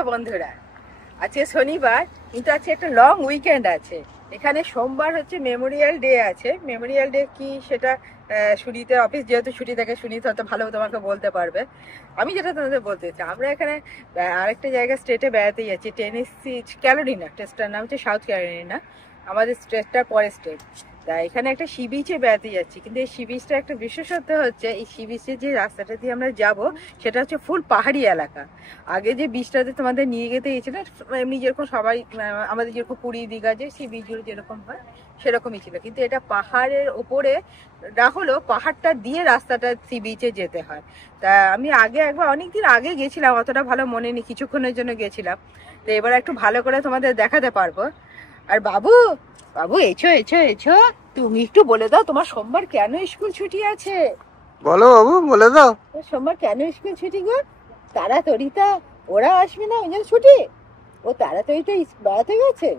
আছো বন্ধুরা? আজকে শনিবার, কিন্তু আজকে একটা লং উইকেন্ড আছে। এখানে সোমবার হচ্ছে মেমোরিয়াল ডে আছে। মেমোরিয়াল ডে কি সেটা সুনীতে, অফিস যেহেতু ছুটি থাকে, সুনীত হয়তো ভালো তোমাকে বলতে পারবে। আমি যেটা তোমাদের বলতে চাই, আমরা এখানে আরেকটা জায়গা স্টেটে বেড়াতে যাচ্ছি, টেনেসি, ক্যারোলিনা। স্টেটটার নাম হচ্ছে সাউথ ক্যারোলিনা, আমাদের স্টেটটার পরের স্টেট। তা এখানে একটা সি বিচে বেড়াতে যাচ্ছি, কিন্তু এই সি বিচটা একটা বিশেষত্ব হচ্ছে, এই সি বিচের যে রাস্তাটা দিয়ে আমরা যাব সেটা হচ্ছে ফুল পাহাড়ি এলাকা। আগে যে বিচটাতে তোমাদের নিয়ে যেতে গেছিল, এমনি যেরকম সবাই আমাদের যেরকম পুরী দীঘা যে সি বিচগুলো যেরকম হয় সেরকমই ছিল, কিন্তু এটা পাহাড়ের ওপরে না হলেও পাহাড়টা দিয়ে রাস্তাটা সি বিচে যেতে হয়। তা আমি আগে একবার অনেকদিন আগে গেছিলাম, অতটা ভালো মনে নেই, কিছুক্ষণের জন্য গেছিলাম। তো এবার একটু ভালো করে তোমাদের দেখাতে পারবো। আর বাবু, বাবু এছো এছো এছো, তুমি একটু বলে দাও তোমার সোমবার কেন স্কুল ছুটি আছে? বলো বাবু, বলে দাও। সোমবার কেন স্কুল ছুটি গো? তাড়াতাড়িটা ওরা আসবে না, ওই জন্য ছুটি? ও তাড়াতাড়িটা বেড়াতে গেছে।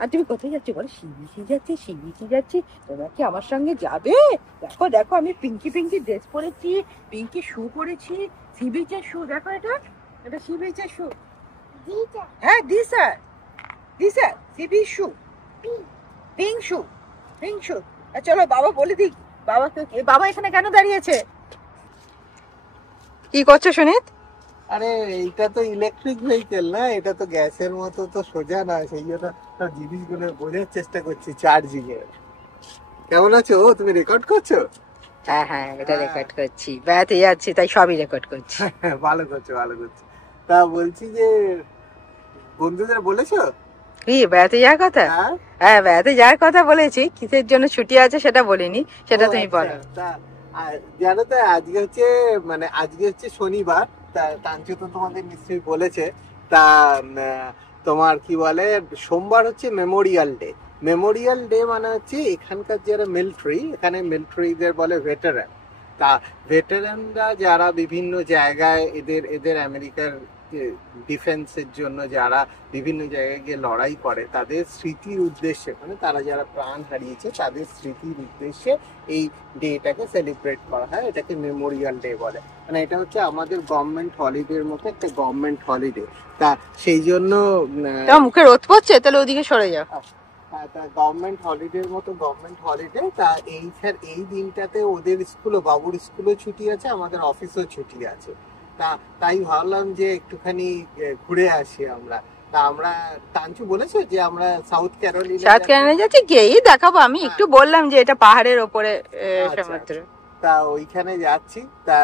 আর তুমি কোথায় যাচ্ছি বলো? সিবিসি যাচ্ছি, সিবিসি যাচ্ছি। তোমরা কি আমার সঙ্গে যাবে? দেখো দেখো, আমি পিঙ্কি পিঙ্কি ড্রেস পরেছি, পিঙ্কি শু পরেছি, সি বিচের শু। দেখো এটা, এটা সি বিচের শু। হ্যাঁ দি স্যার, দি স্যার, সি বিচ শু, পিঙ্ক শু, পিঙ্ক শু। চলো বাবা বলে দিই, বাবা এখানে কেন দাঁড়িয়েছে? কি করছো সুনীত? আরে এইটা তো ইলেকট্রিক ভেহিকেল না, এটা তো গ্যাসের মতো তো সোজা না, সেই জন্য জিনিসগুলো বোঝার চেষ্টা করছি চার্জিং এ। কেমন আছো? তুমি রেকর্ড করছো? হ্যাঁ হ্যাঁ, এটা রেকর্ড করছি, বেড়াতে যাচ্ছি তাই সবই রেকর্ড করছি। ভালো করছো, ভালো করছো। তা বলছি যে বন্ধুদের বলেছো কি বেড়াতে যাওয়ার কথা? হ্যাঁ বেড়াতে যাওয়ার কথা বলেছি, কিসের জন্য ছুটি আছে সেটা বলিনি, সেটা তুমি বলো। জানো তো আজকে হচ্ছে আজকে হচ্ছে শনিবার। তা তাঞ্চু তো তোমাদের নিশ্চয়ই বলেছে। তা তোমার কি বলে, সোমবার হচ্ছে মেমোরিয়াল ডে। মেমোরিয়াল ডে মানে হচ্ছে এখানকার যারা মিলিটারি, এখানে মিলিটারিদের বলে ভেটারান। তা ভেটারানরা যারা বিভিন্ন জায়গায় এদের আমেরিকার ডিফেন্সের জন্য যারা বিভিন্ন জায়গায় গিয়ে লড়াই করে, তাদের স্মৃতির উদ্দেশ্যে, মানে তারা যারা প্রাণ হারিয়েছে তাদের স্মৃতির উদ্দেশ্যে এই ডেটাকে সেলিব্রেট করা হয়। এটাকে মেমোরিয়াল ডে বলে। মানে এটা হচ্ছে আমাদের গভর্নমেন্ট হলিডের মতো একটা গভর্নমেন্ট হলিডে। তা সেই জন্য মুখে রোদ পড়ছে, তাহলে ওদিকে সরে যাও। গভর্নমেন্ট হলিডের মতো গভর্নমেন্ট হলিডে। তা এই দিনটাতে ওদের স্কুলও, বাবুর স্কুলও ছুটি আছে, আমাদের অফিসও ছুটি আছে। তাই ভাবলাম যে একটুখানি ঘুরে আসি আমরা। তা আমরা, তাঞ্চু বলেছে যে আমরা সাউথ ক্যারোলিনা যাচ্ছি, গিয়েই দেখাবো। আমি একটু বললাম যে এটা পাহাড়ের ওপরে সমুদ্র। তা ওইখানে যাচ্ছি। তা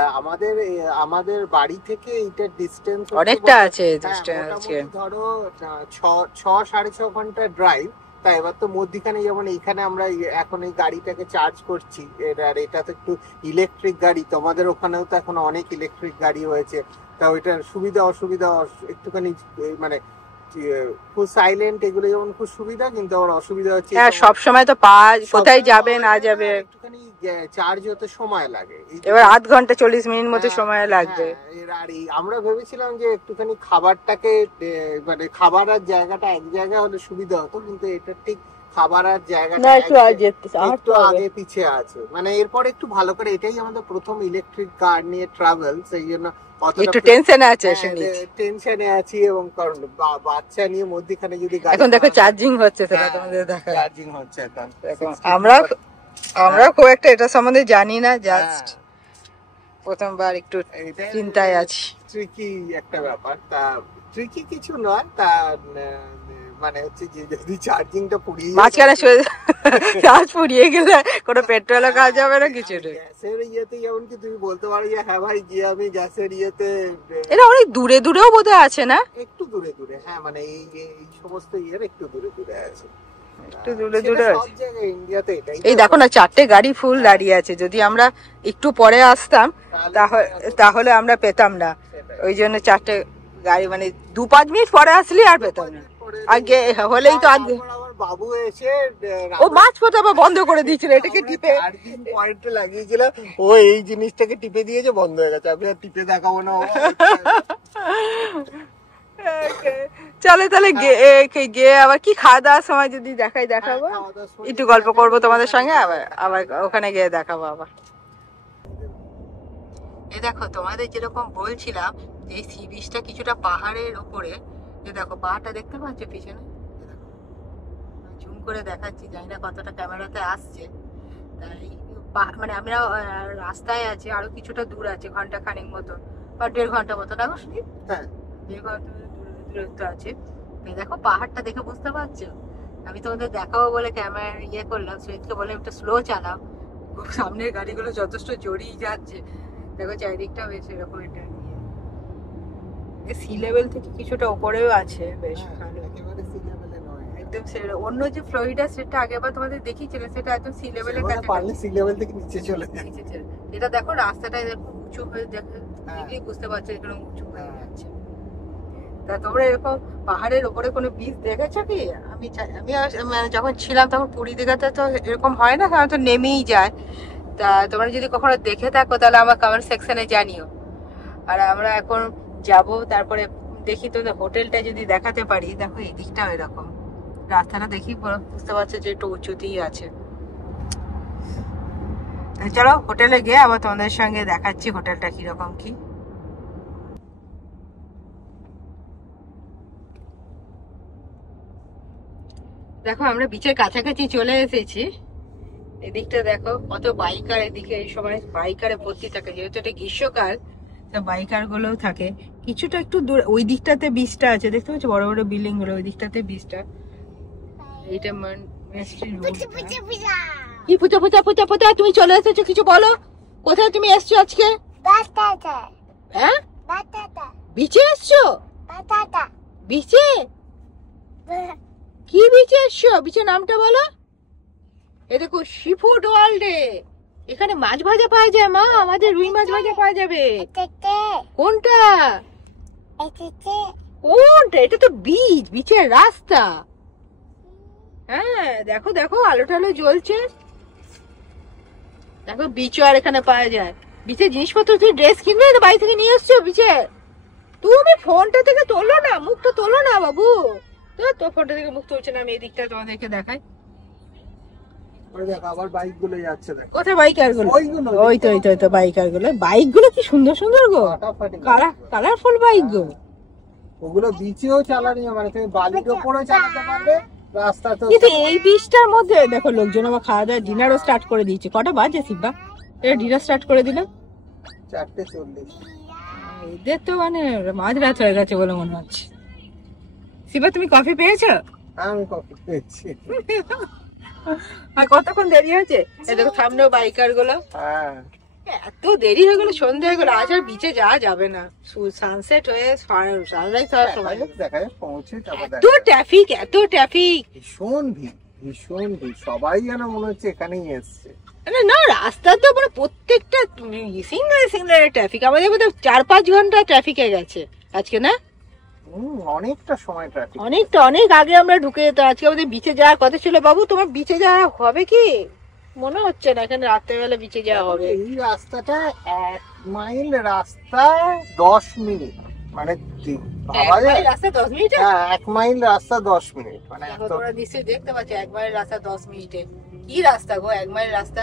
আমাদের বাড়ি থেকে এইটার ডিস্টেন্স অনেকটা আছে, ধরো 6-6.5 ঘন্টা ড্রাইভ। তা এবার তো মধ্যিখানে যেমন এইখানে আমরা এখন এই গাড়িটাকে চার্জ করছি, আর এটা তো একটু ইলেকট্রিক গাড়ি, তোমাদের ওখানেও তো এখন অনেক ইলেকট্রিক গাড়ি হয়েছে। তা ওইটার সুবিধা অসুবিধা একটুখানি, মানে খুব সাইলেন্ট, এগুলো যেমন খুব সুবিধা, কিন্তু আবার অসুবিধা হচ্ছে সব সময় তো কোথায় যাবে না যাবে, একটুখানি চার্জ হতে সময় লাগে। এবার আধ ঘন্টা 40 মিনিট মতো সময় লাগবে। আর আমরা ভেবেছিলাম যে একটুখানি খাবারটাকে, মানে খাবার আর জায়গাটা এক জায়গায় হলে সুবিধা হতো, কিন্তু এটা ঠিক খাবার আর জায়গাটা একটু আগে পিছিয়ে আছে। মানে এরপর একটু ভালো করে, এটাই আমাদের প্রথম ইলেকট্রিক কার নিয়ে ট্রাভেল, সেই জন্য একটু টেনশনে আছে, টেনশনে আছি। এবং কারণ বাচ্চা নিয়ে মধ্যখানে যদি এখন দেখো চার্জিং হচ্ছে, সেটা তোমাদের দেখা, চার্জিং হচ্ছে এখন। আমরা খুব একটা এটা সম্বন্ধে জানি না, জাস্ট প্রথমবার একটু চিন্তায় আছি। ট্রিকি একটা ব্যাপার। তা ট্রিকি কিছু নয়, তা মানে হচ্ছে যে যদি চার্জিংটা পুড়িয়ে মাঝখানে চার্জ পুড়িয়ে গেলে কোনো পেট্রোলও কাজ হবে না, কিছু নেই। গ্যাসের ইয়েতে যেমন কি তুমি বলতে পারো যে হ্যাঁ ভাই গিয়ে আমি গ্যাসের ইয়েতে, এটা অনেক দূরে দূরেও বোধহয় আছে না? একটু দূরে দূরে, হ্যাঁ, মানে এই সমস্ত ইয়ের একটু দূরে দূরে আছে, একটু দূরে দূরে সব জায়গায় ইন্ডিয়াতে এটাই। এই দেখো না, 4টে গাড়ি ফুল দাঁড়িয়ে আছে। যদি আমরা একটু পরে আসতাম তাহলে আমরা পেতাম না, ওই জন্য 4টে গাড়ি, মানে 2-5 মিনিট পরে আসলে আর পেতাম না। আগে হলেই তো আগে বাবু এসে ও মাছ পথে আবার বন্ধ করে দিয়েছিল, এটাকে টিপে পয়েন্টে লাগিয়েছিল, ও এই জিনিসটাকে টিপে দিয়েছে, বন্ধ হয়ে গেছে। আমি আর টিপে দেখাবো না। চলে তাহলে গিয়ে আবার কি খাওয়া দাওয়ার সময় যদি দেখাবো, একটু গল্প করবো তোমাদের সঙ্গে, আবার ওখানে গিয়ে দেখাবো আবার। দেখো তোমাদের যেরকম বলছিলাম যে সি বিচটা কিছুটা পাহাড়ের উপরে, যে দেখো পাহাড়টা দেখতে পাচ্ছ পিছনে, জুম করে দেখাচ্ছি, জানি না কতটা ক্যামেরাতে আসছে। তাই মানে আমরা রাস্তায় আছি, আরো কিছুটা দূর আছে, ঘন্টা খানেক মতো বা 1.5 ঘন্টা মতো না শুনি, হ্যাঁ 1.5 ঘন্টা দূরত্ব আছে। এই দেখো পাহাড়টা দেখে বুঝতে পারছো, আমি তোমাদের দেখাবো বলে ক্যামেরা ইয়ে করলাম, সুইটকে বলে একটু স্লো চালাও, সামনের গাড়িগুলো যথেষ্ট জড়িয়ে যাচ্ছে। দেখো চারিদিকটা বেশ এরকম একটা সি লেভেল থেকে কিছুটা উপরেও আছে, বেশ ভালো। একেবারে সি লেভেলে নয়, একদম অন্য যে ফ্লোরিডা সেটা আগেরবার তোমাদের দেখিয়েছিলাম, সেটা একদম সি লেভেলের সেখানে কাছে পারলে সি লেভেল থেকে নিচে চলে যায়। এটা দেখো রাস্তাটা এরকম উঁচু হয়ে দেখে দেখলেই বুঝতে পারছো এরকম উঁচু হয়ে যাচ্ছে। তা তোমরা এরকম পাহাড়ের উপরে কোনো বীজ দেখেছো কি? আমি মানে যখন ছিলাম তখন পুরী দীঘাতে তো এরকম হয় না, কারণ তো নেমেই যায়। তা তোমরা যদি কখনো দেখে থাকো তাহলে আমার কমেন্ট সেকশনে জানিও। আর আমরা এখন যাব, তারপরে দেখি তো হোটেলটা যদি দেখাতে পারি। দেখো এই দিকটাও এরকম, রাস্তাটা দেখি বুঝতে পারছো যে একটু উঁচুতেই আছে। চলো হোটেলে গিয়ে আবার তোমাদের সঙ্গে দেখাচ্ছি হোটেলটা কিরকম কি। দেখো আমরা বিচের কাছাকাছি চলে এসেছি। এদিকটা দেখো কত বাইকার, এদিকে এই সময় বাইকারে ভর্তি থাকে, যেহেতু এটা গ্রীষ্মকাল, তো বাইকার গুলোও থাকে। কিছুটা একটু দূর ওই দিকটাতে বিচটা আছে, দেখতে পাচ্ছ বড় বড় বিল্ডিং গুলো, ওই দিকটাতে বিচটা। এইটা কি পুচা পুচা পুচা পুচা, তুমি চলে এসেছো, কিছু বলো, কোথায় তুমি এসছো আজকে? হ্যাঁ বিচে এসছো? বিচে? কি বিচে এসছো? বিচের নামটা বলো। এ দেখো সি ফুড ওয়ার্ল্ডে, এখানে মাছ ভাজা পাওয়া যায় মা, আমাদের রুই মাছ ভাজা পাওয়া যাবে। কোনটা? কোনটা? এটা তো বিচ, বিচের রাস্তা। হ্যাঁ দেখো দেখো আলো টালো জ্বলছে, দেখো বিচ আর এখানে পাওয়া যায়। বিচের জিনিসপত্র, তুমি ড্রেস কিনবে তো বাড়ি থেকে নিয়ে এসছো বিচে? তুমি ফোনটা থেকে তোলো না, মুখটা তোলো না বাবু, তো ফোনটা থেকে মুখ তুলছে না। আমি এই দিকটা তোমাদেরকে দেখাই, আবার বাইক গুলো যাচ্ছে, দেখো কোথায় বাইকার গুলো? ওই তো বাইকার গুলো, বাইক গুলো কি সুন্দর সুন্দর গো, কালারফুল বাইক গো। ওগুলো বিচেও চালানি, মানে তুমি বালির ওপরেও চালাতে পারবে, রাস্তা তো। কিন্তু এই বিচটার মধ্যে দেখো লোকজন আমার খাওয়া দাওয়া ডিনারও স্টার্ট করে দিয়েছে। কটা বাজে শিবা এটা ডিনার স্টার্ট করে দিল? 4:40। এদের তো মানে মাঝরাত হয়ে গেছে বলে মনে হচ্ছে। শিবা তুমি কফি পেয়েছো? আমি কফি পেয়েছি। আর কতক্ষণ দেরি হয়েছে? এই দেখো সামনেও বাইকার গুলো। হ্যাঁ এত দেরি হয়ে গেল, সন্ধ্যে হয়ে গেল, আজ আর বিচে যাওয়া যাবে না। সানসেট হয়ে সানরাইজ হওয়ার সময় দেখা যাক পৌঁছে যাবো। এত ট্রাফিক, এত ট্রাফিক, ভীষণ ভিড়, ভীষণ ভিড়, সবাই যেন মনে হচ্ছে এখানেই এসছে। না রাস্তা তো মানে প্রত্যেকটা সিগনালে ট্রাফিক। আমাদের বোধহয় 4-5 ঘন্টা ট্রাফিকে গেছে আজকে, না? অনেকটা সময় ট্রাফিক, অনেক আগে আমরা ঢুকে যেতাম। আজকে আমাদের বিচে যাওয়ার কথা ছিল। বাবু তোমার বিচে যাওয়া হবে কি? মনে হচ্ছে না এখানে রাত্রেবেলা বিচে যাওয়া হবে। এই রাস্তাটা 1 মাইল রাস্তা 10 মিনিট, মানে ভাবা যায় রাস্তা 10 মিনিট? হ্যাঁ 1 মাইল রাস্তা 10 মিনিট, মানে তোমরা নিশ্চয়ই দেখতে পাচ্ছ 1 মাইল রাস্তা 10 মিনিটে। কি রাস্তা গো 1 মাইল রাস্তা?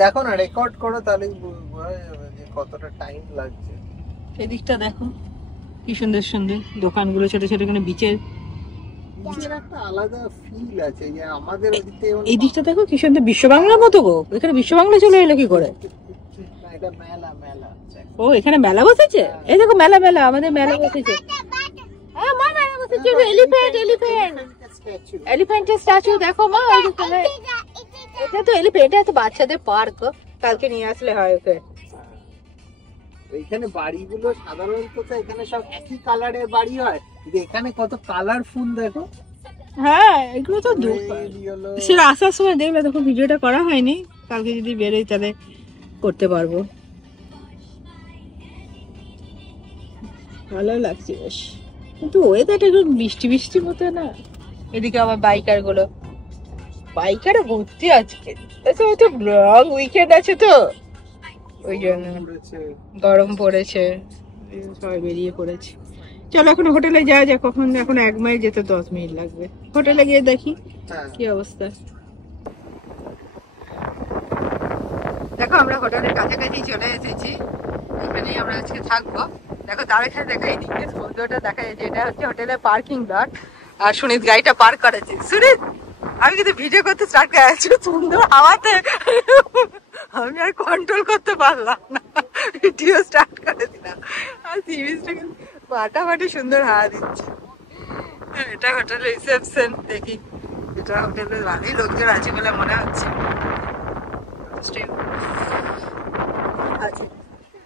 দেখো না, রেকর্ড করো, তাহলে বোঝা যাবে যে কতটা টাইম লাগছে। এদিকটা দেখো কি সুন্দর সুন্দর দোকানগুলো, ছোট ছোট, এখানে বিচের একটা আলাদা ফিল আছে। যে আমাদের ওদিকে এই দিকটা দেখো কি সুন্দর, বিশ্ব বাংলার মতো গো। এখানে বিশ্ব বাংলা চলে এলো কি করে? এটা মেলা, মেলা। ও এখানে মেলা বসেছে? এই দেখো মেলা, আমাদের মেলা বসেছে। হ্যাঁ মা মেলা বসেছে, এলিফ্যান্টের স্ট্যাচু দেখো মা। এটা তো এলিফ্যান্ট, এটা তো বাচ্চাদের পার্ক, কালকে নিয়ে আসলে হয় ওকে। এইখানে বাড়িগুলো সাধারণত তো এখানে সব একই কালারের বাড়ি হয়, কিন্তু এখানে কত কালারফুল দেখো। হ্যাঁ এগুলো তো সেটা আসার সময় দেখবে, দেখো ভিডিওটা করা হয়নি, কালকে যদি বেরোই তাহলে করতে পারবো। ভালো লাগছে বেশ, কিন্তু ওয়েদারটা একটু বৃষ্টি বৃষ্টি মতো না। এদিকে আবার বাইকার গুলো, বাইকারে ভর্তি আজকে, লং উইকেন্ড আছে তো ওই জন্য গরম পড়েছে, সবাই বেরিয়ে পড়েছে। চলো এখন হোটেলে যাওয়া যাক। কখন? এখন 1 মাইল যেতে 10 মিনিট লাগবে। হোটেলে গিয়ে দেখি কি অবস্থা। দেখো আমরা হোটেলের কাছাকাছি চলে এসেছি, এখানেই আমরা আজকে থাকবো। দেখো তার এখানে দেখা এদিকে সৌন্দর্যটা দেখা যাচ্ছে, এটা হচ্ছে হোটেলের পার্কিং লট। আর সুনীত গাড়িটা পার্ক করেছে। সুনীত আমি কিন্তু ভিডিও করতে স্টার্ট করেছি, সুন্দর হাওয়াতে আমি আর কন্ট্রোল করতে পারলাম না, ভিডিও স্টার্ট করে দিলাম। আর সি বিচটা কিন্তু ফাটাফাটি সুন্দর হাওয়া দিচ্ছে। এটা হোটেলের রিসেপশন, দেখি এটা হোটেলের ভালোই লোকজন আছে বলে মনে হচ্ছে।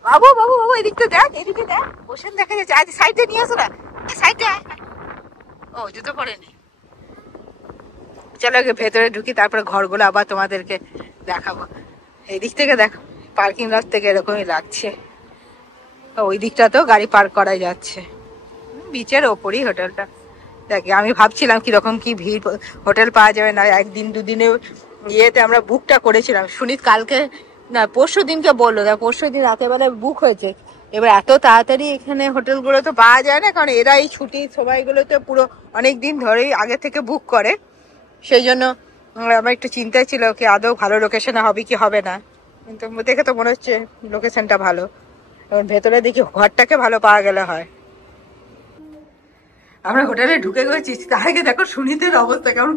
বাবু বাবু বাবু এদিকটা দেখ, এদিকে দেখ, ওশান দেখা যাচ্ছে। আজ সাইডে নিয়ে আসো না, সাইডে। ও জুতো পরেনি। চলো ভেতরে ঢুকি, তারপরে ঘরগুলো আবার তোমাদেরকে দেখাবো। এই দিক থেকে দেখো পার্কিং লট থেকে এরকমই লাগছে। ওই দিকটাতেও গাড়ি পার্ক করা যাচ্ছে, বিচের ওপরই হোটেলটা। দেখ আমি ভাবছিলাম কিরকম কি ভিড়, হোটেল পাওয়া যাবে না। একদিন দুদিনে ইয়েতে আমরা বুকটা করেছিলাম। সুনীত কালকে না পরশু দিনকে বললো, দেখ পরশু দিন রাতের বেলায় বুক হয়েছে। এবার এত তাড়াতাড়ি এখানে হোটেলগুলো তো পাওয়া যায় না, কারণ এরা এই ছুটি সময়গুলোতে পুরো অনেক দিন ধরেই আগে থেকে বুক করে। সেই জন্য আমার একটু চিন্তায় ছিল কি আদৌ ভালো লোকেশনে হবে কি হবে না, কিন্তু দেখে তো মনে হচ্ছে লোকেশনটা ভালো। ভেতরে দেখি ঘরটাকে ভালো পাওয়া গেলে হয়। আমরা হোটেলে ঢুকে গেছি, তার আগে দেখো সুনীতের অবস্থা কেমন,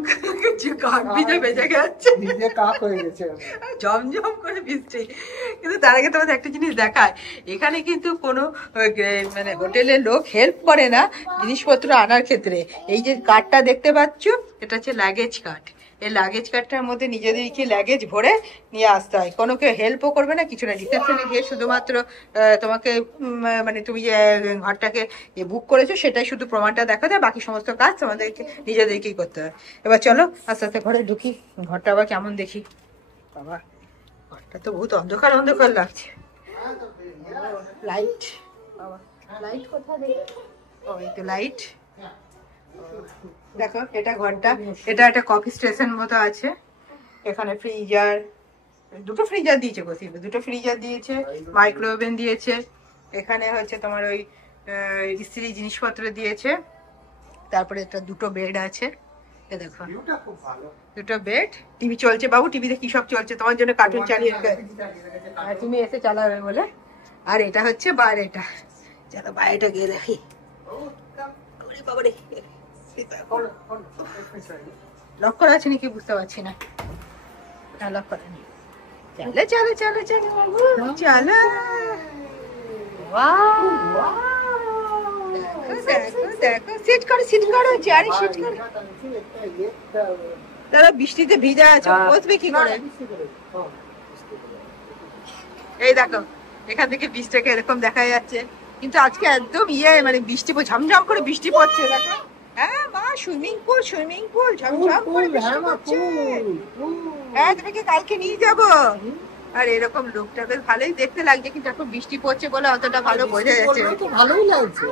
ভিজে বেজে গেছে, জমজম করে ভিজছে। কিন্তু তার আগে তোমাদের একটা জিনিস দেখায়, এখানে কিন্তু কোনো মানে হোটেলের লোক হেল্প করে না জিনিসপত্র আনার ক্ষেত্রে। এই যে কার্ডটা দেখতে পাচ্ছ, এটা হচ্ছে লাগেজ কার্ড। এই লাগেজ কার্ডটার মধ্যে নিজেদেরকে লাগেজ ভরে নিয়ে আসতে হয়, কোনো কেউ হেল্পও করবে না, কিছু না। রিসেপশনে গিয়ে শুধুমাত্র তোমাকে মানে তুমি যে ঘরটাকে বুক করেছো সেটাই শুধু প্রমাণটা দেখা যায়, বাকি সমস্ত কাজ তোমাদেরকে নিজেদেরকেই করতে হয়। এবার চলো আস্তে আস্তে ঘরে ঢুকি, ঘরটা আবার কেমন দেখি। বাবা ঘরটা তো বহুত অন্ধকার অন্ধকার লাগছে। লাইট, বাবা লাইট কোথায় দেখি? ও এই তো লাইট। দেখো এটা ঘরটা, এটা একটা কফি স্টেশন মতো আছে। এখানে ফ্রিজার, দুটো ফ্রিজার দিয়েছে, দুটো ফ্রিজার দিয়েছে, মাইক্রোওভেন দিয়েছে। এখানে হচ্ছে তোমার ওই ইস্ত্রি জিনিসপত্র দিয়েছে। তারপরে একটা দুটো বেড আছে, দেখো দুটো বেড। টিভি চলছে, বাবু টিভিতে কি সব চলছে তোমার জন্য, কার্টুন চালিয়ে তুমি এসে চালাবে বলে। আর এটা হচ্ছে বাইরেটা, চলো বাইরেটা গিয়ে দেখি। বাবারে লক করা আছে নাকি বুঝতে পারছি না, লক করা নেই। চলো চলো চলো চলো বাবু চলো। দেখো দেখো, সিট করো সিট করো, চেয়ারে সিট করো। তারা বৃষ্টিতে ভিজা আছে, বসবে কি করে? এই দেখো এখান থেকে বৃষ্টিটাকে এরকম দেখা যাচ্ছে, কিন্তু আজকে একদম মানে বৃষ্টি ঝমঝম করে বৃষ্টি পড়ছে। দেখো হ্যাঁ মা, সুইমিং পুল সুইমিং পুল ঝমঝম করে বৃষ্টি পড়ছে। হ্যাঁ তোমাকে কালকে নিয়ে যাবো। আর এরকম লোকটা বেশ ভালোই দেখতে লাগছে, কিন্তু এখন বৃষ্টি পড়ছে বলে অতটা ভালো বোঝা যাচ্ছে। ভালোই লাগছে,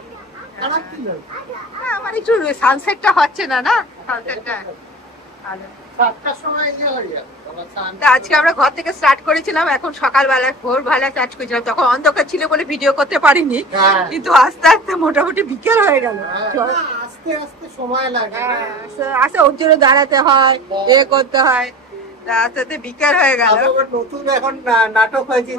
আমার একটু সানসেটটা হচ্ছে না, না সানসেটটা ভালো। আজকে আমরা ঘর থেকে স্টার্ট করেছিলাম, এখন সকালবেলা ভোরবেলা স্টার্ট করেছিলাম, তখন অন্ধকার ছিল বলে ভিডিও করতে পারিনি, কিন্তু আস্তে আস্তে মোটামুটি বিকেল হয়ে গেল। আস্তে আস্তে সময় লাগে, আস্তে ওর জন্য দাঁড়াতে হয়, এ করতে হয়, আস্তে আস্তে বিকেল হয়ে গেল। নতুন এখন নাটক হয়েছে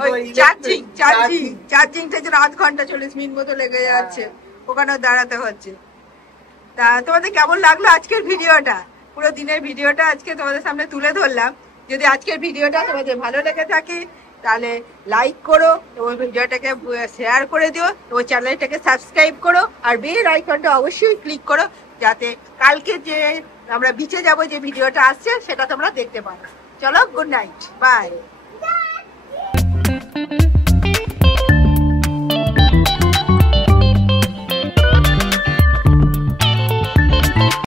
চার্জিংটা যেন 8 ঘন্টা 40 মিনিট মতো লেগে যাচ্ছে, ওখানে দাঁড়াতে হচ্ছে। তা তোমাদের কেমন লাগলো আজকের ভিডিওটা? পুরো দিনের ভিডিওটা আজকে তোমাদের সামনে তুলে ধরলাম। যদি আজকের ভিডিওটা তোমাদের ভালো লেগে থাকে তাহলে লাইক করো এবং ভিডিওটাকে শেয়ার করে দিও এবং চ্যানেলটাকে সাবস্ক্রাইব করো, আর বেল আইকনটা অবশ্যই ক্লিক করো, যাতে কালকে যে আমরা বিচে যাব যে ভিডিওটা আসছে সেটা তোমরা দেখতে পারো। চলো গুড নাইট, বাই।